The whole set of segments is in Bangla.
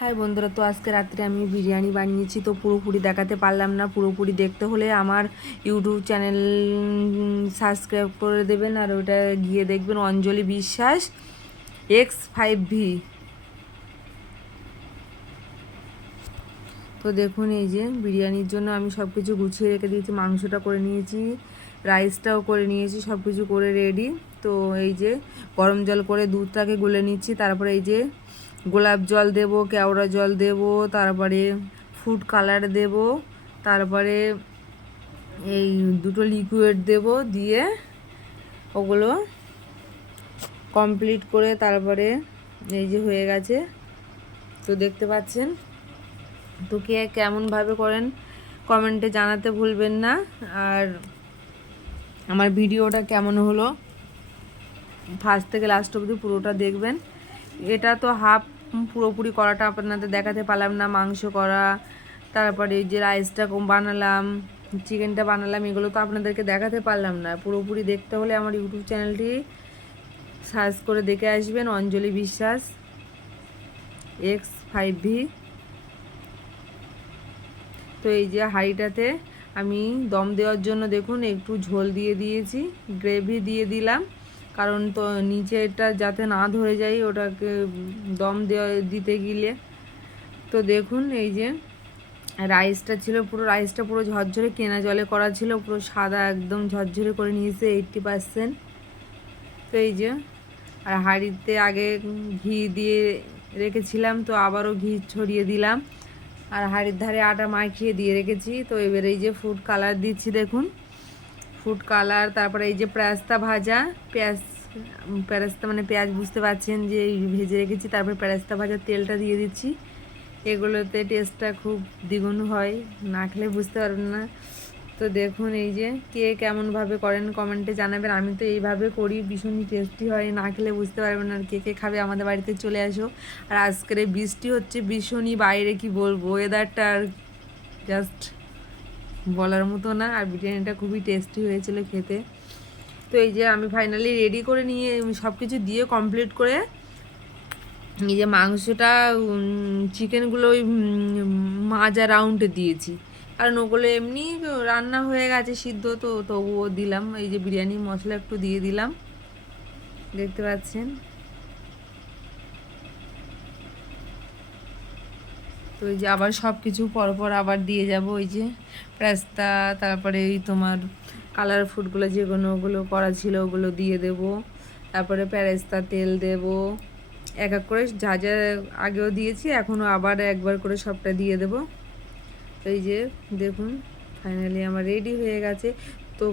হাই বন্ধুরা, তো আজকে রাত্রে আমি বিরিয়ানি বানিয়েছি। তো পুরোপুরি দেখাতে পারলাম না। পুরোপুরি দেখতে হলে আমার ইউটিউব চ্যানেল সাবস্ক্রাইব করে দেবেন, আর ওটা গিয়ে দেখবেন অঞ্জলি বিশ্বাস X5V। তো দেখুন, এই যে বিরিয়ানির জন্য আমি সব কিছু গুছিয়ে রেখে দিয়েছি। মাংসটা করে নিয়েছি, রাইসটাও করে নিয়েছি, সব কিছু করে রেডি। তো এই যে গরম জল করে দুধটাকে গুলে নিচ্ছি। তারপরে এই যে গোলাপ জল দেব, কেওড়া জল দেব, তারপরে ফুড কালার দেব, তারপরে এই দুটো লিকুইড দেব, দিয়ে ওগুলো কমপ্লিট করে তারপরে এই যে হয়ে গেছে। তো দেখতে পাচ্ছেন। তো কে কেমনভাবে করেন কমেন্টে জানাতে ভুলবেন না। আর আমার ভিডিওটা কেমন হলো ফার্স্ট থেকে লাস্ট অবধি পুরোটা দেখবেন। এটা তো হাফ, পুরোপুরি করাটা আপনাদের দেখাতে পারলাম না। মাংস করা, তারপরে যে রাইসটা বানালাম, চিকেনটা বানালাম, এগুলো তো আপনাদেরকে দেখাতে পারলাম না। পুরোপুরি দেখতে হলে আমার ইউটিউব চ্যানেলটি সার্চ করে দেখে আসবেন, অঞ্জলি বিশ্বাস X5V। তো এই যে হাঁড়িটাতে আমি দম দেওয়ার জন্য দেখুন একটু ঝোল দিয়ে দিয়েছি, গ্রেভি দিয়ে দিলাম, কারণ তো নিচেটা যাতে না ধরে যায় ওটাকে দম দিতে গেলে। তো দেখুন এই যে রাইসটা ছিল, রাইসটা পুরো ঝরঝরে কেনা জলে করা ছিল, পুরো সাদা একদম ঝরঝরে করে নিয়েছে 80%। তো এই যে আর হাঁড়িতে আগে ঘি দিয়ে রেখেছিলাম, তো আবারও ঘি ছড়িয়ে দিলাম, আর হাঁড়ির ধারে আটা মাখিয়ে দিয়ে রেখেছি। তো এবার এই যে ফুড কালার দিচ্ছি, দেখুন ফুড কালার। তারপরে এই যে পেঁয়াজটা ভাজা, পেঁয়াজটা মানে পেঁয়াজ বুঝতে পারছেন যে ভেজে রেখেছি। তারপরে পেঁয়াজটা ভাজা তেলটা দিয়ে দিচ্ছি। এগুলোতে টেস্টটা খুব দ্বিগুণ হয়, না খেলে বুঝতে পারবেন না। তো দেখুন এই যে কে কেমনভাবে করেন কমেন্টে জানাবেন। আমি তো এইভাবে করি, ভীষণই টেস্টি হয়, না খেলে বুঝতে পারবেন না। আর কে কে খাবে আমাদের বাড়িতে চলে আসো। আর আজকের বৃষ্টি হচ্ছে ভীষণই, বাইরে কি বলবো, ওয়েদারটা আর জাস্ট বলার মতো না। আর বিরিয়ানিটা খুবই টেস্টি হয়েছিল খেতে। তো এই যে আমি ফাইনালি রেডি করে নিয়ে সব কিছু দিয়ে কমপ্লিট করে এই যে মাংসটা, চিকেনগুলো ওই মাজা রাউন্ডে দিয়েছি, কারণ ওগুলো এমনি রান্না হয়ে গেছে সিদ্ধ, তো তবুও দিলাম। এই যে বিরিয়ানি মশলা একটু দিয়ে দিলাম, দেখতে পাচ্ছেন। তো এই যে আবার সব কিছু পরপর আবার দিয়ে যাব। ওই যে পেস্তা, তারপরে এই তোমার কালার ফুডগুলো যেগুলো ওগুলো করা ছিল ওগুলো দিয়ে দেব, তারপরে পেরেস্তা তেল দেব, এক এক করে যা যা আগেও দিয়েছি এখনও আবার একবার করে সবটা দিয়ে দেব। এই যে দেখুন ফাইনালি আমার রেডি হয়ে গেছে। তো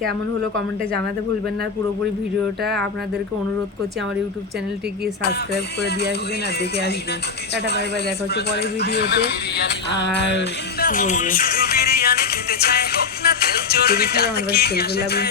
কেমন হলো কমেন্টে জানাতে ভুলবেন না। পুরোপুরি ভিডিওটা আপনাদেরকে অনুরোধ করছি আমার ইউটিউব চ্যানেলটিকে সাবস্ক্রাইব করে দিয়ে আসবেন আর দেখে আসবেন। টাটা বাই বাই, দেখা হচ্ছে পরের ভিডিওতে। আর কী বলবো, আমার তেল লাগবে।